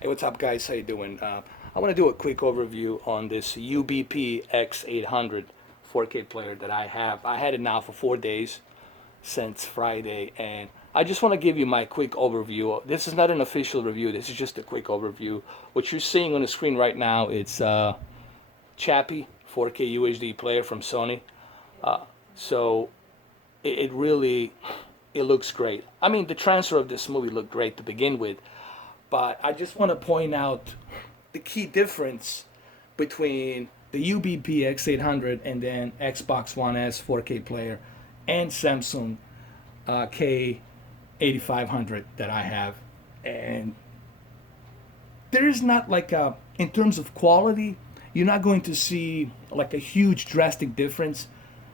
Hey, what's up, guys? How you doing? I want to do a quick overview on this UBP-X800 4K player that I have. I had it now for 4 days since Friday, and I just want to give you my quick overview. This is not an official review. This is just a quick overview. What you're seeing on the screen right now, it's Chappie 4K UHD Player from Sony. So it really it looks great. I mean, the transfer of this movie looked great to begin with. But I just want to point out the key difference between the UBP X800 and then Xbox One S 4K player and Samsung K8500 that I have. And there is not like a, in terms of quality, you're not going to see like a huge drastic difference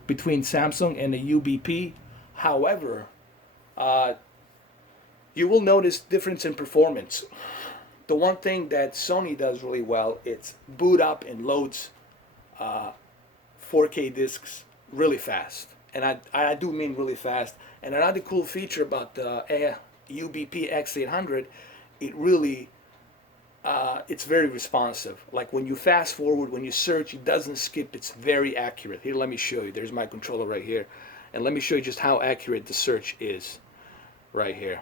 between Samsung and the UBP. However, you will notice difference in performance. The one thing that Sony does really well, it's boot up and loads 4K discs really fast. And I do mean really fast. And another cool feature about the UBP X800, it really, it's very responsive. Like when you fast forward, when you search, it doesn't skip. It's very accurate. Here, let me show you. There's my controller right here. And let me show you just how accurate the search is right here.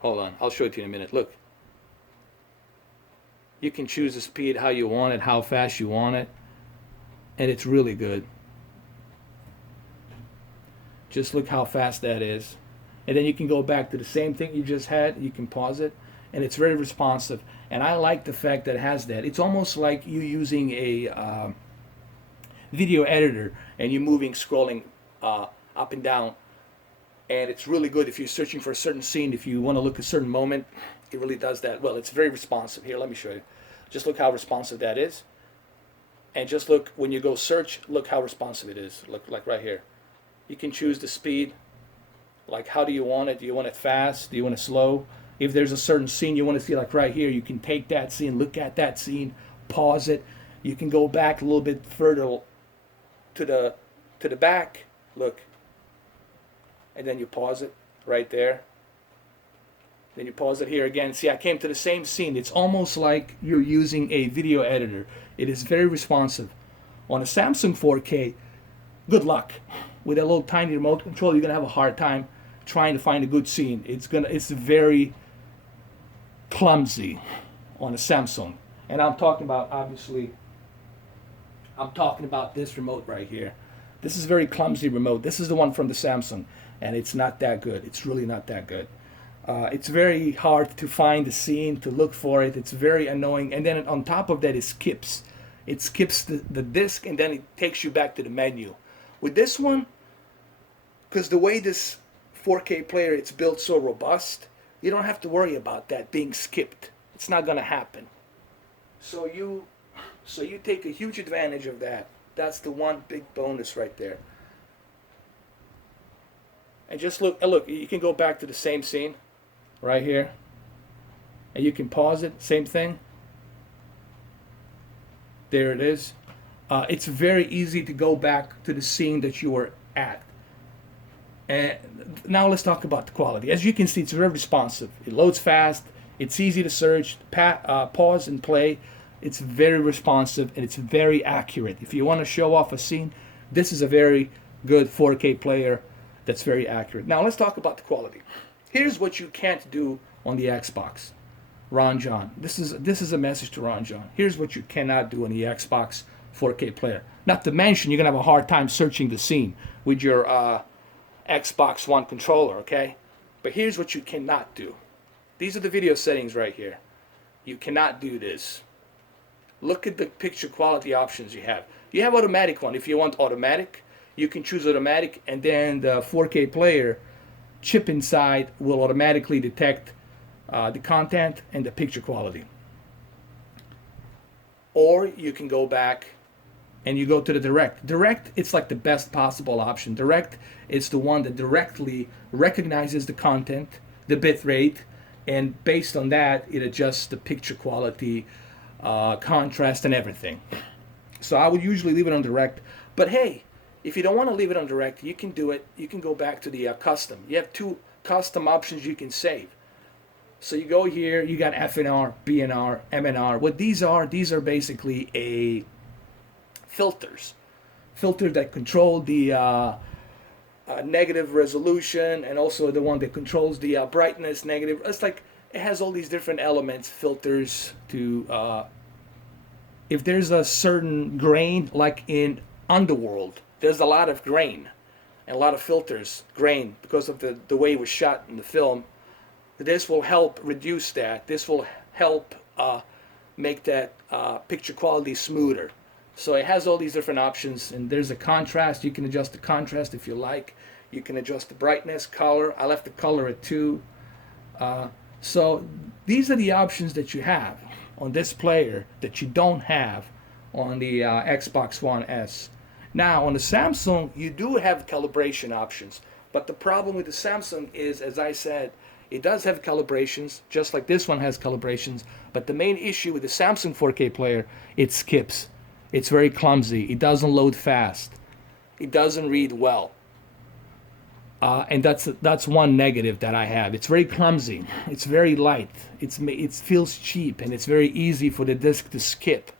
Hold on, I'll show it to you in a minute. Look, you can choose the speed how you want it, how fast you want it, and it's really good. Just look how fast that is. And then you can go back to the same thing you just had. You can pause it, and it's very responsive. And I like the fact that it has that. It's almost like you using a video editor and you're moving, scrolling up and down. And it's really good if you're searching for a certain scene, if you want to look at a certain moment, it really does that. Well, it's very responsive. Here, let me show you. Just look how responsive that is. And just look, when you go search, look how responsive it is. Look, like right here. You can choose the speed. Like, how do you want it? Do you want it fast? Do you want it slow? If there's a certain scene you want to see, like right here, you can take that scene, look at that scene, pause it. You can go back a little bit further to the back. Look. And then you pause it right there. Then you pause it here again. See, I came to the same scene. It's almost like you're using a video editor. It is very responsive. On a Samsung 4K, good luck. With a little tiny remote control, you're gonna have a hard time trying to find a good scene. It's very clumsy on a Samsung. And I'm talking about, obviously, I'm talking about this remote right here. This is a very clumsy remote. This is the one from the Samsung. And it's not that good. It's really not that good. It's very hard to find the scene, to look for it. It's very annoying. And then on top of that, it skips. It skips the disc, and then it takes you back to the menu. With this one, because the way this 4K player, it's built so robust, you don't have to worry about that being skipped. It's not going to happen. So you take a huge advantage of that. That's the one big bonus right there. And just look, you can go back to the same scene right here. And you can pause it, same thing. There it is. It's very easy to go back to the scene that you were at. And now let's talk about the quality. As you can see, it's very responsive. It loads fast. It's easy to search, pause and play. It's very responsive and it's very accurate. If you want to show off a scene, this is a very good 4K player that's very accurate. Now let's talk about the quality. Here's what you can't do on the Xbox. Ron John. This is a message to Ron John. Here's what you cannot do on the Xbox 4K player. Not to mention you're gonna have a hard time searching the scene with your Xbox One controller, okay? But here's what you cannot do. These are the video settings right here. You cannot do this. Look at the picture quality options you have. You have automatic one. If you want automatic, you can choose automatic, and then the 4K player chip inside will automatically detect the content and the picture quality. Or you can go back and you go to the direct. Direct, it's like the best possible option. Direct is the one that directly recognizes the content, the bit rate, and based on that, it adjusts the picture quality, contrast, and everything. So I would usually leave it on direct. But hey, if you don't want to leave it on direct, you can do it. You can go back to the custom. You have two custom options you can save. So you go here, you got FNR, BNR, MNR. What these are basically a filters that control the negative resolution, and also the one that controls the brightness, negative. It's like it has all these different elements, filters to if there's a certain grain, like in Underworld, there's a lot of grain and a lot of filters, grain, because of the way it was shot in the film. This will help reduce that. This will help make that picture quality smoother. So it has all these different options, and there's a contrast. You can adjust the contrast if you like. You can adjust the brightness, color. I left the color at 2. So these are the options that you have on this player that you don't have on the Xbox One S. Now on the Samsung, you do have calibration options, but the problem with the Samsung is, as I said, it does have calibrations, just like this one has calibrations, but the main issue with the Samsung 4K player, it skips. It's very clumsy. It doesn't load fast. It doesn't read well. And that's one negative that I have. It's very clumsy. It's very light. It feels cheap, and it's very easy for the disc to skip.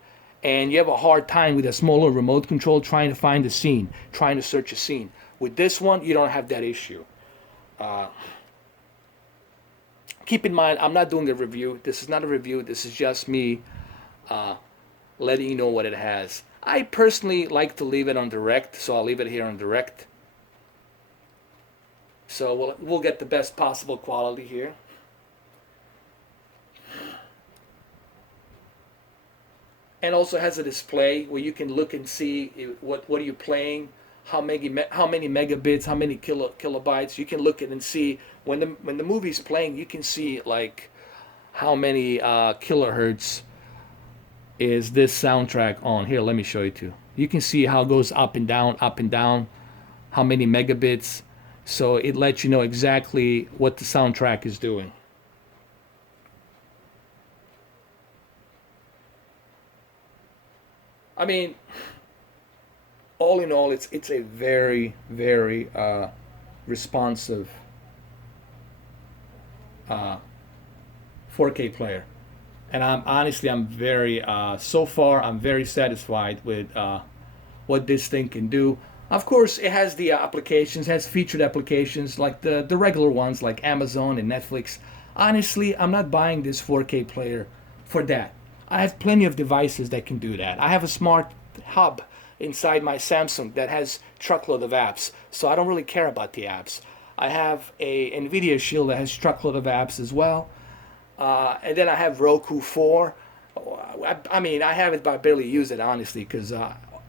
And you have a hard time with a smaller remote control trying to find a scene, trying to search a scene. With this one, you don't have that issue. Keep in mind, I'm not doing a review. This is not a review. This is just me letting you know what it has. I personally like to leave it on direct, so I'll leave it here on direct. So we'll get the best possible quality here. And also has a display where you can look and see what are you playing, how many megabits, how many kilobytes. You can look at and see when the movie's playing. You can see like how many kilohertz is this soundtrack on. Here, let me show you too. You can see how it goes up and down, how many megabits. So it lets you know exactly what the soundtrack is doing. I mean, all in all, it's a very, very responsive 4K player. And I'm very so far I'm very satisfied with what this thing can do. Of course, it has the applications, has featured applications like the regular ones like Amazon and Netflix. Honestly, I'm not buying this 4K player for that. I have plenty of devices that can do that. I have a smart hub inside my Samsung that has truckload of apps, so I don't really care about the apps. I have a NVIDIA Shield that has truckload of apps as well. And then I have Roku 4. I mean, I have it, but I barely use it, honestly, because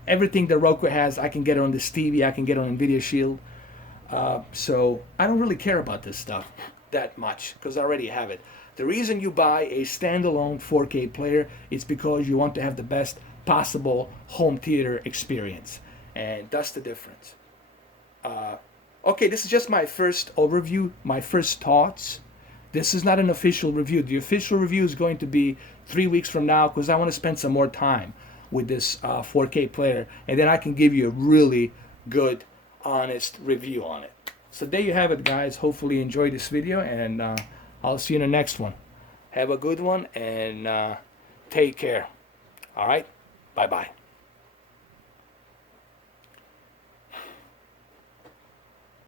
everything that Roku has, I can get on this TV, I can get on NVIDIA Shield. So I don't really care about this stuff that much, because I already have it. The reason you buy a standalone 4K player is because you want to have the best possible home theater experience. And that's the difference. Okay, this is just my first overview, my first thoughts. This is not an official review. The official review is going to be 3 weeks from now, because I want to spend some more time with this 4K player, and then I can give you a really good, honest review on it. So there you have it, guys. Hopefully you enjoyed this video, and I'll see you in the next one. Have a good one, and take care. All right? Bye-bye.